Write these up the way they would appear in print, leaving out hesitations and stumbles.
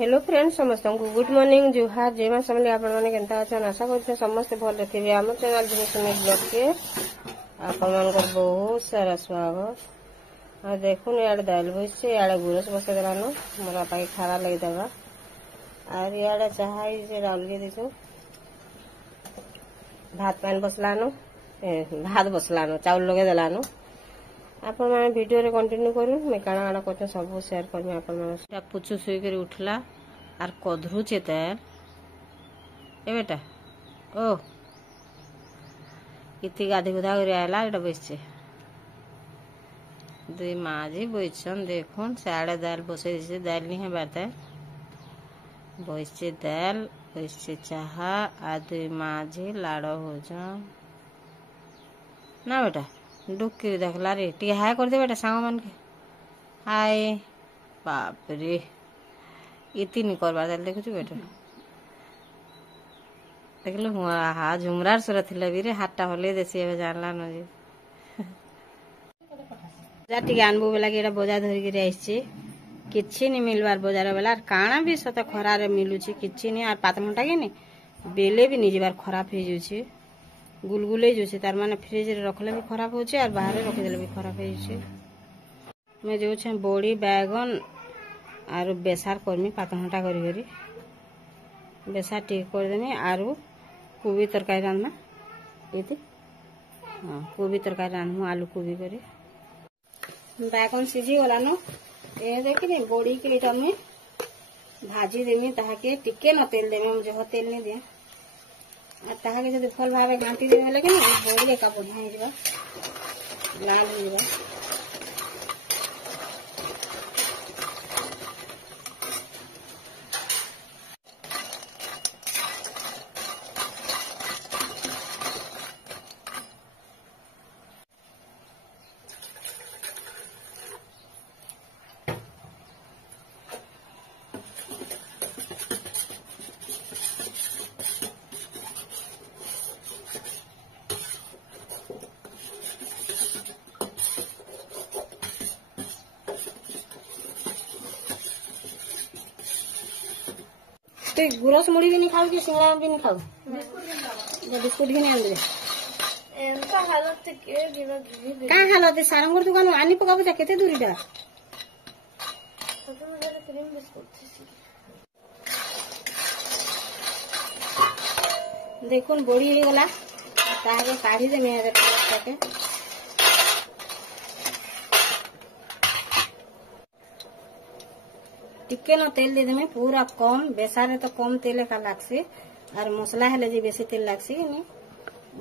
Hello friends समस्त को good morning जुहार जय मां समले आपण माने केनता अछन आशा करछे समस्त भल थिबे। हमर चैनल जिने ब्लॉग के आपण मानकर बहुत सारा स्वागत। आ देखुन यार दाल बसছে यार गुरस बसे देलानो मोरा पाई खारा लई देबा और यार चाहा जे डालगे देखो भात पान बसलानो भात बसलानो चावल लगे देलानो आपण माने वीडियो रे कंटिन्यू करू मैं काना काना करते सब शेयर करमी आपण माने पुचु सुई कर उठला आर कधरुचे तेल ए बेटा ओ इति गाधी गुधा कर आला एटा बसছে दुई माजी बइछन देखुन साड़े दाल बसे दिसे दाल नहीं है बात बसছে दाल बसছে चाहा आ दुई माजी लाड़ो हो जा ना बेटा डुक्की देखला रे टी हाय कर दे बेटा सांग मन के हाय बाप रे इति नहीं करबार दाल देखु बेटा देखलो हा झुमरार सुर थिले भी रे हाटटा होले देसी ए जानला न जे जा टी आनबो बेला के बजार धरि के आइछि किछि नहीं मिलबार बजार बेला काना भी सत खरा रे मिलुछि किछि नहीं आर पात मुंटा के नहीं बेले भी नहीं जबार खराब हो जाउछि गुलगुले जो तार माने फ्रिज रे रखले भी खराब हो और बाहर रखी देले भी खराब हो। मैं जो छे बड़ी बैगन आरु बेसार करमी पातघंटा करी करी बेसार ठीक कर देमी आरु कोबी तरकारी रान्ना इति हां कोबी तरकारी रान्हु आलू कोबी करी बैगन सिझी गला न ए देखिनी बड़ी के इटा में भाजी देमी ताहा के टिके न तेल देमी हम जो तेल नहीं दे आ ताहा के जदि फल भावे घांटी देबे लगे ना बड़ी का बढ़िया हो जबा लाल हो जबा तो गुरस मुड़ी भी नहीं खाऊ कि सिंगड़ा भी नहीं खाऊ बिस्कुट भी नहीं आंदे एंता हालत के दिना घी का हालत सारंगर दुकान आनी पकाबो जा केते दूरीटा सब मेरे क्रीम बिस्कुट देखुन बड़ी हो गला ताहे काढी दे मैं के टिके न तेल दे देमे पूरा कम बेसारे तो कम तेल का लागसी और मसला हेले जे बेसी तेल लागसी नहीं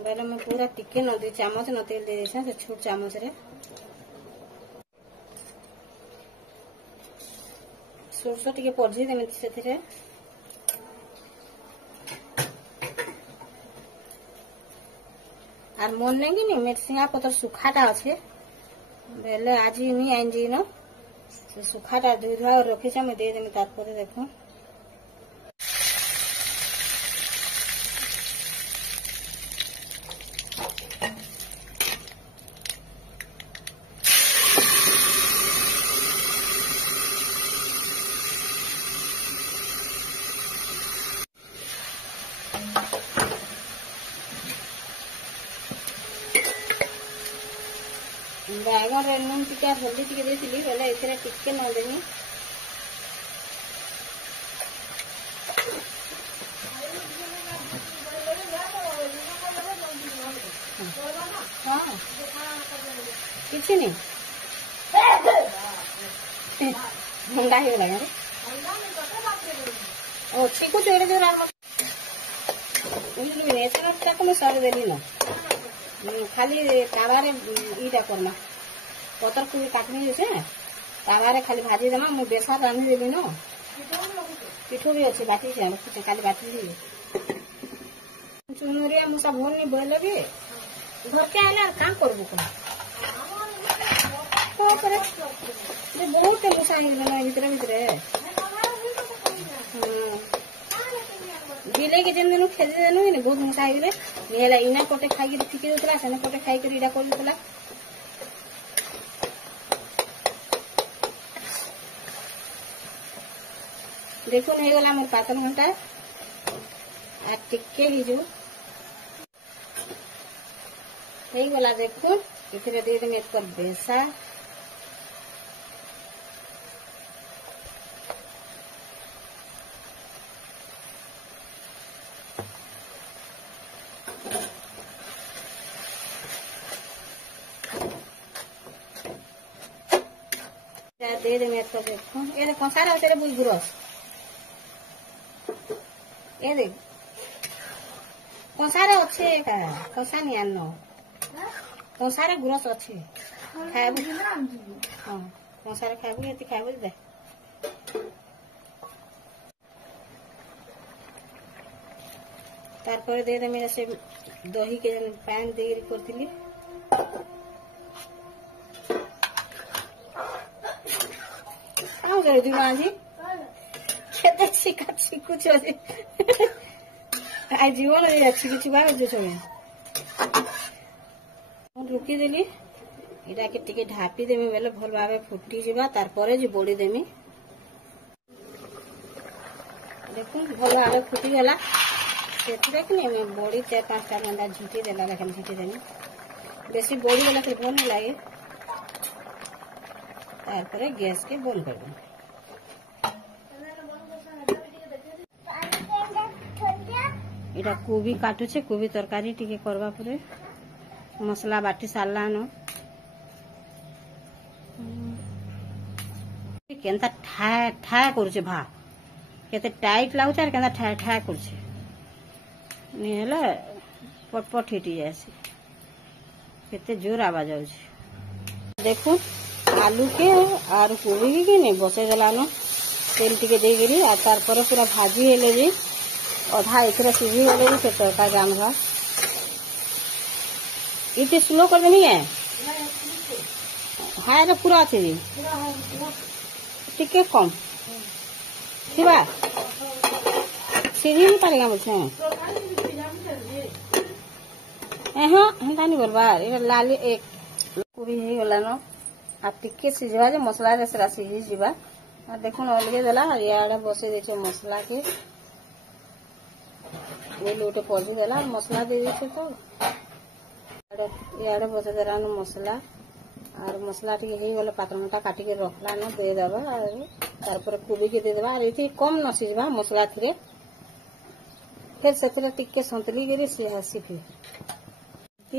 बेले में पूरा टिके न 2 चामच न तेल दे देछा से छोट चामच रे सरसो टिके पड़जी देमे सेथिरे और मन नहीं कि नहीं मेरसिंगा पतर सुखाटा अच्छे बेले आज नहीं आइन जी न सुखाटा धोई धुआ रखी मैं दे देमी तारपर देखो बैगन रे नून टिके हल्दी टिके देथिली बेले एथरे टिके न देनी हां किछि नहीं मुंडा ही लगा रे ओ ठीकु चोरे जो राम उइली ने सर तक में सर देली न खाली तावारे इटा करना पतर को काटनी जैसे तावारे खाली भाजी देमा मु बेसार रांधी देली न पिठो भी अच्छे बाटी से खाली बाटी दी चुनरिया मुसा भोल नहीं बोले भी घर के आइला काम करबो को करे जे बहुत मुसा ही ना भीतर भीतर बिले के दिन खेल देनु ने बहुत मुसा ही रे नेला इना कोटे खाई के ठीक देतला सने कोटे खाई के इडा कर देतला देखो नहीं गला मोर पातल घंटा आ टिके ही जो नहीं गला देखो इतने दे देंगे एक बेसा दे देंगे तो देखो ये देखो सारा तेरे बुझ गुरस ये देख कंसारे अच्छे कंसा नहीं आनो कंसारे गुरस अच्छे खाएबु हाँ कंसारे खाएबु ये खाएबु दे तार पर दे दे मेरे से दही के जन पैन दे करथिली करे दी माँ जी खेते शिका कुछ आज जीवन अच्छी किसी बात जो समय रुकी देली इटा के टिके ढापी देमी बेले भल भावे फुटी जीवा तार परे जो बोड़ी देमी देखो भल भावे फुटी गला सेतरे कि नहीं मैं बोड़ी 4-5 घंटा झीटी देला लेकिन झीटी देनी बेसी बोड़ी देला फिर भल नहीं लागे तार परे गैस के बंद कर दूं इटा कोबी काटुचे कोबी तरकारी टिके करबा परे मसला बाटी सारला न केनता ठाय ठाय करछे भा केते टाइट लागुचे आर केनता ठाय ठाय करछे नि हेले पटपट हिटी जायसी केते जोर आवाज आउछे देखो आलू के आर कोबी के ने बसे देला न तेल टिके दे गिरी आ तार पर पूरा भाजी हेले जे अधा इतने सीधी हो गई फिर तड़का जाम रहा इतने स्लो कर देनी है हाँ रे पूरा अच्छे जी टिके कम ठीक है सीधी नहीं पारेगा मुझे हाँ हेंता नहीं बोलबा ये लाली एक पूरी ही होला न आप टिके सीझवा जे मसला रे सरा सीझी जीवा आ देखो न अलगे देला याडे बसे देछे मसला के ये लोटे पड़ी देला मसला दे देते तो याडे बसे देला न मसला और मसला टी हे गले पातरमटा काटी के रखला न दे देबा और तार पर कोबी के दे देबा और इति कम न सिजबा मसला थिरे फिर सेतरे टिके संतली गिरी से हसी फिर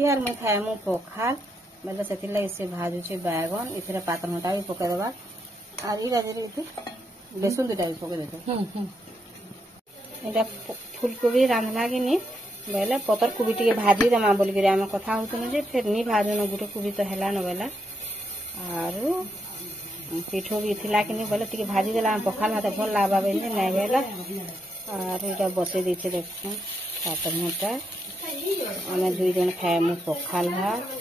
यार मैं खाए मु पखाल मतलब सेतिला इसे भाजू छे बैगन इथरे पातरमटा भी पके देबा और ई राजरे इति बेसन दुटा भी पके देते एटा फुलकोबी रांधला कि नहीं बेले पतर कोबी टिके भाजी देमा बोल के आम कथा होतन जे फिर नहीं भाजन गोटे कोबी तो हैला न बेला और पिठो भी थिला कि नहीं बोले टिके भाजी देला पखाल हाथ भल लाबा बेले नहीं बेला और एटा बसे देछे देखो 7 घंटा आमे 2 जन खाए मु पखाल भात।